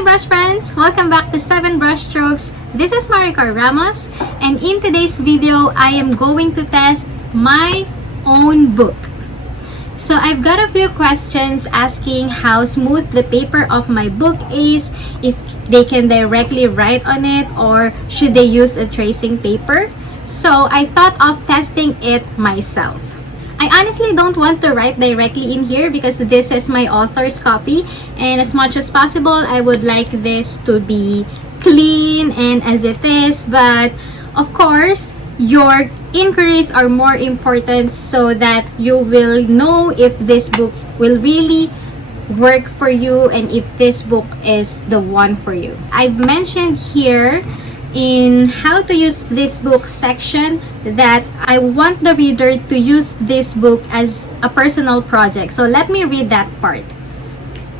Hi brush friends! Welcome back to 7 Brush Strokes. This is Maricar Ramos, and in today's video, I am going to test my own book. So I've got a few questions asking how smooth the paper of my book is, if they can directly write on it, or should they use a tracing paper. So I thought of testing it myself. I honestly don't want to write directly in here because this is my author's copy, and as much as possible I would like this to be clean and as it is, but of course your inquiries are more important so that you will know if this book will really work for you and if this book is the one for you. I've mentioned here in how to use this book section that I want the reader to use this book as a personal project. So let me read that part.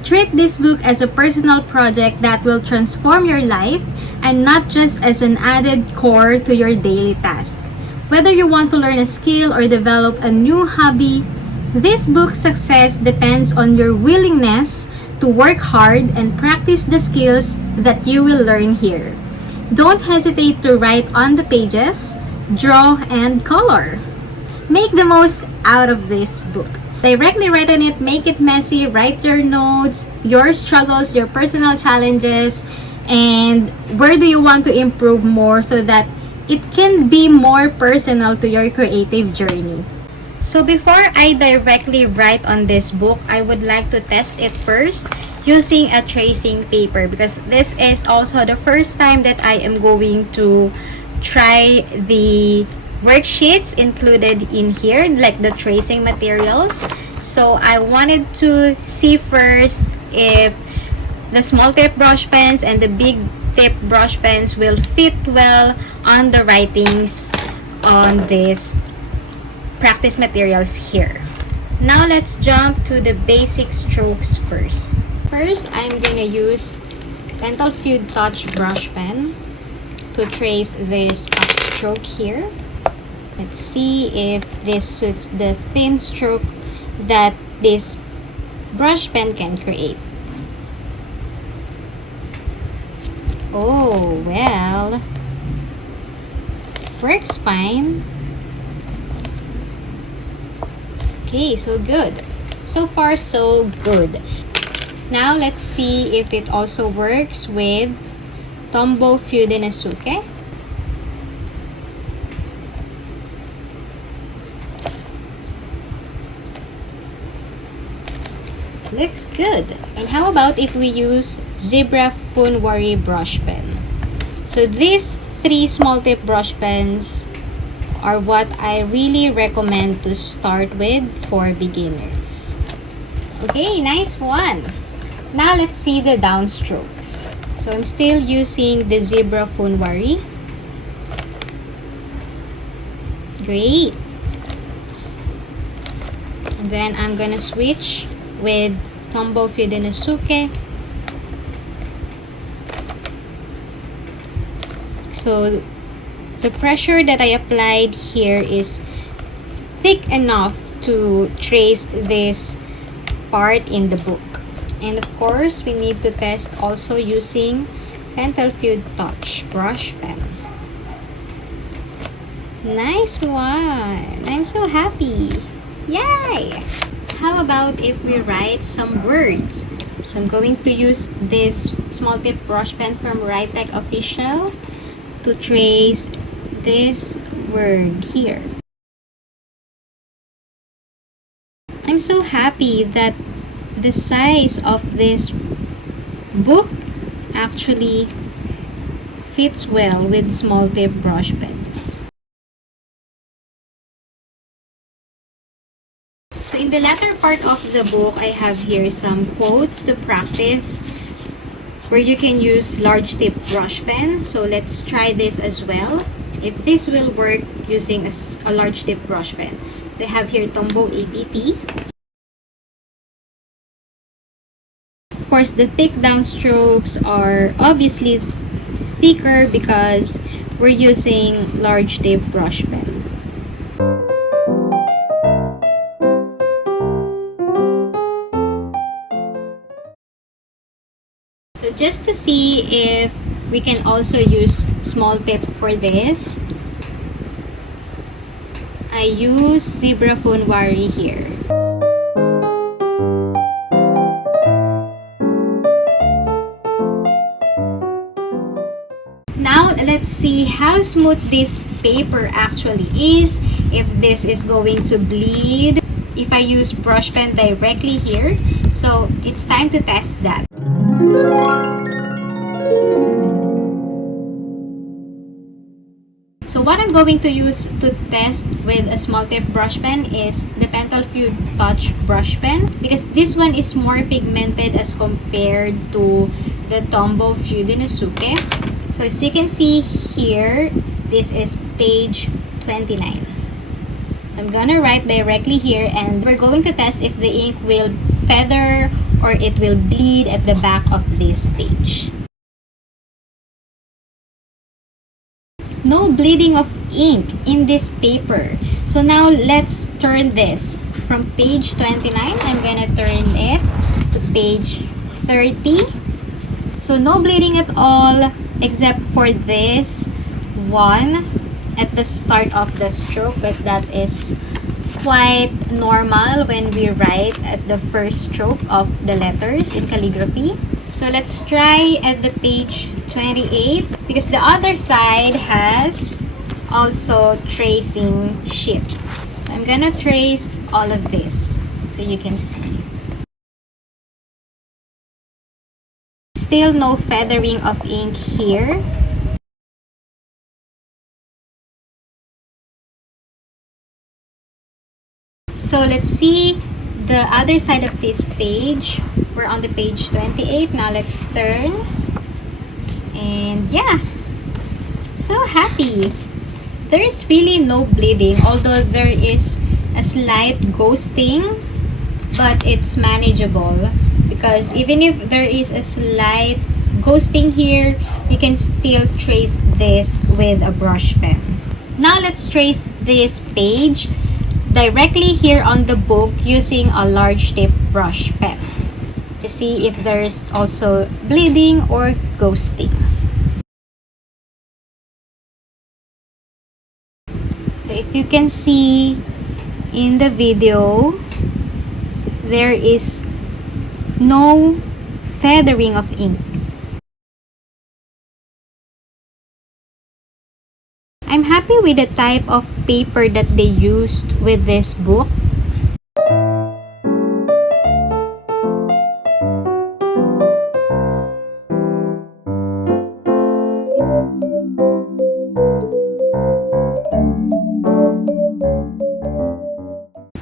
Treat this book as a personal project that will transform your life and not just as an added core to your daily tasks. Whether you want to learn a skill or develop a new hobby, this book's success depends on your willingness to work hard and practice the skills that you will learn here. Don't hesitate to write on the pages, draw, and color. Make the most out of this book. Directly write on it, make it messy, write your notes, your struggles, your personal challenges, and where do you want to improve more so that it can be more personal to your creative journey. So before I directly write on this book, I would like to test it first using a tracing paper because this is also the first time that I am going to try the worksheets included in here, like the tracing materials. So I wanted to see first if the small tip brush pens and the big tip brush pens will fit well on the writings on this practice materials here. Now let's jump to the basic strokes first. First, I'm gonna use Pentel Feud Touch brush pen to trace this upstroke here. Let's see if this suits the thin stroke that this brush pen can create. Oh, well, works fine. Okay, so good. So far, so good. Now, let's see if it also works with Tombow Feud Inosuke. Looks good. And how about if we use Zebra Funwari brush pen? So these 3 small tip brush pens are what I really recommend to start with for beginners. Okay, nice one. Now let's see the downstrokes. So I'm still using the Zebra Funwari. Great. And then I'm gonna switch with Tombow Feud Inosuke. So the pressure that I applied here is thick enough to trace this part in the book. And of course, we need to test also using Pentel Feud Touch brush pen. Nice one! I'm so happy! Yay! How about if we write some words? So I'm going to use this small tip brush pen from Writech Official to trace this word here. I'm so happy that the size of this book actually fits well with small tip brush pens. So in the latter part of the book, I have here some quotes to practice where you can use large tip brush pen. So let's try this as well. If this will work using a large tip brush pen. So I have here Tombow APT. Of course, the thick downstrokes are obviously thicker because we're using large tip brush pen. just to see if we can also use small tip for this, I use zebra funwari here. Now, let's see how smooth this paper actually is, if this is going to bleed, if I use brush pen directly here. So, it's time to test that. So, what I'm going to use to test with a small tip brush pen is the Pentel Feud Touch brush pen, because this one is more pigmented as compared to the Tombow Feud Inosuke. So as you can see here, this is page 29. I'm gonna write directly here, and we're going to test if the ink will feather or it will bleed at the back of this page. No bleeding of ink in this paper. So now let's turn this from page 29. I'm gonna turn it to page 30. So no bleeding at all, except for this one at the start of the stroke, but that is quite normal when we write at the first stroke of the letters in calligraphy. So let's try at the page 28, because the other side has also tracing sheet. So I'm gonna trace all of this so you can see. Still no feathering of ink here. So let's see the other side of this page. We're on the page 28. Now let's turn. And yeah, so happy. There's really no bleeding, although there is a slight ghosting, but it's manageable. Because even if there is a slight ghosting here, you can still trace this with a brush pen. Now let's trace this page directly here on the book using a large tip brush pen to see if there's also bleeding or ghosting. So if you can see in the video, there is no feathering of ink. I'm happy with the type of paper that they used with this book.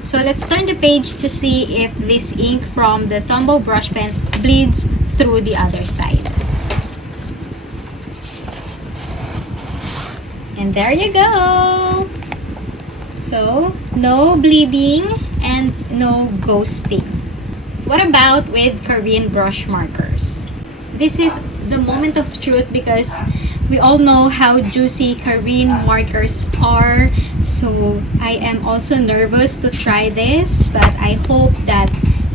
So let's turn the page to see if this ink from the Tombow brush pen bleeds through the other side. And there you go! So, no bleeding and no ghosting. What about with Korean brush markers? This is the moment of truth, because we all know how juicy Korean markers are. So, I am also nervous to try this, but I hope that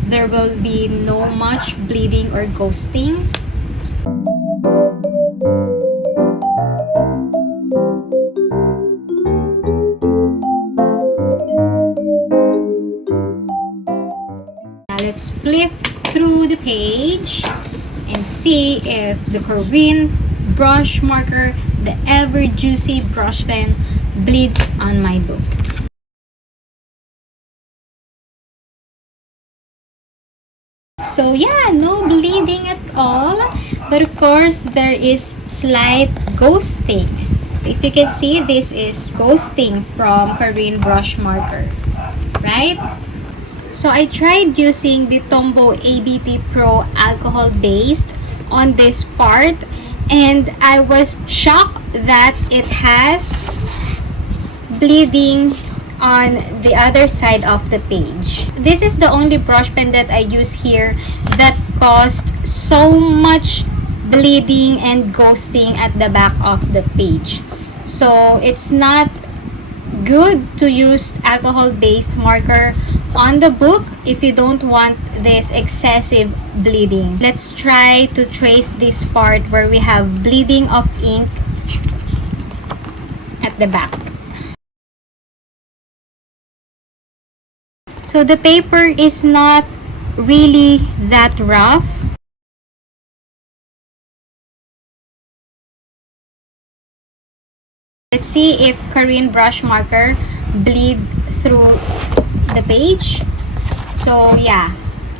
there will be no much bleeding or ghosting. Let's flip through the page and see if the Korean brush marker, the ever juicy brush pen, bleeds on my book. So yeah, no bleeding at all, but of course there is slight ghosting. So if you can see, this is ghosting from Korean brush marker, right? So I tried using the Tombow ABT Pro alcohol based on this part, and I was shocked that it has bleeding on the other side of the page. This is the only brush pen that I use here that caused so much bleeding and ghosting at the back of the page. So it's not good to use alcohol based marker on the book if you don't want this excessive bleeding. Let's try to trace this part where we have bleeding of ink at the back. So the paper is not really that rough. Let's see if Korean brush marker bleed through the page. So yeah,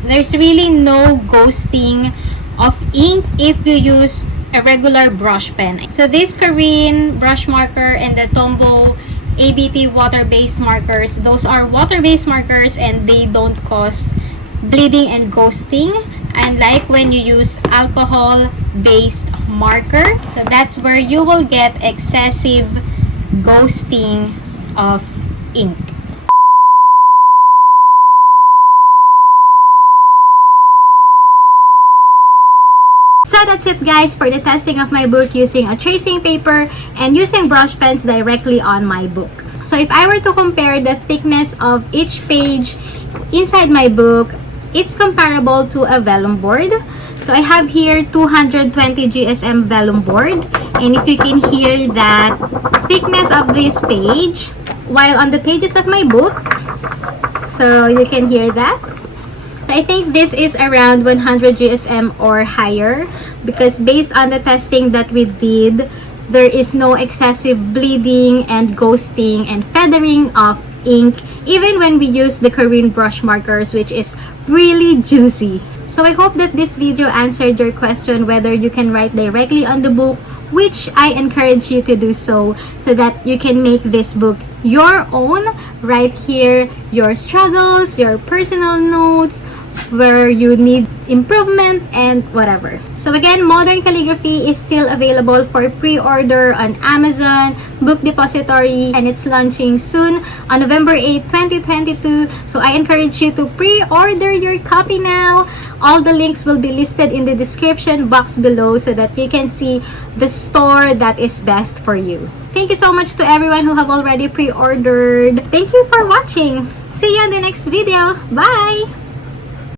there's really no ghosting of ink if you use a regular brush pen. So this Korean brush marker and the Tombow ABT water-based markers, those are water-based markers and they don't cause bleeding and ghosting, unlike when you use alcohol-based marker. So that's where you will get excessive ghosting of ink. So that's it guys for the testing of my book using a tracing paper and using brush pens directly on my book. So if I were to compare the thickness of each page inside my book, it's comparable to a vellum board. So I have here 220 GSM vellum board, and if you can hear that thickness of this page while on the pages of my book, so you can hear that. So I think this is around 100 GSM or higher, because based on the testing that we did, there is no excessive bleeding and ghosting and feathering of ink even when we use the Korean brush markers, which is really juicy. So I hope that this video answered your question whether you can write directly on the book, which I encourage you to do so that you can make this book your own. Right here, your struggles, your personal notes, where you need improvement and whatever. So again, Modern Calligraphy is still available for pre-order on Amazon, Book Depository, and it's launching soon on November 8, 2022. So I encourage you to pre-order your copy now. All the links will be listed in the description box below so that you can see the store that is best for you. Thank you so much to everyone who have already pre-ordered. Thank you for watching. See you in the next video. Bye!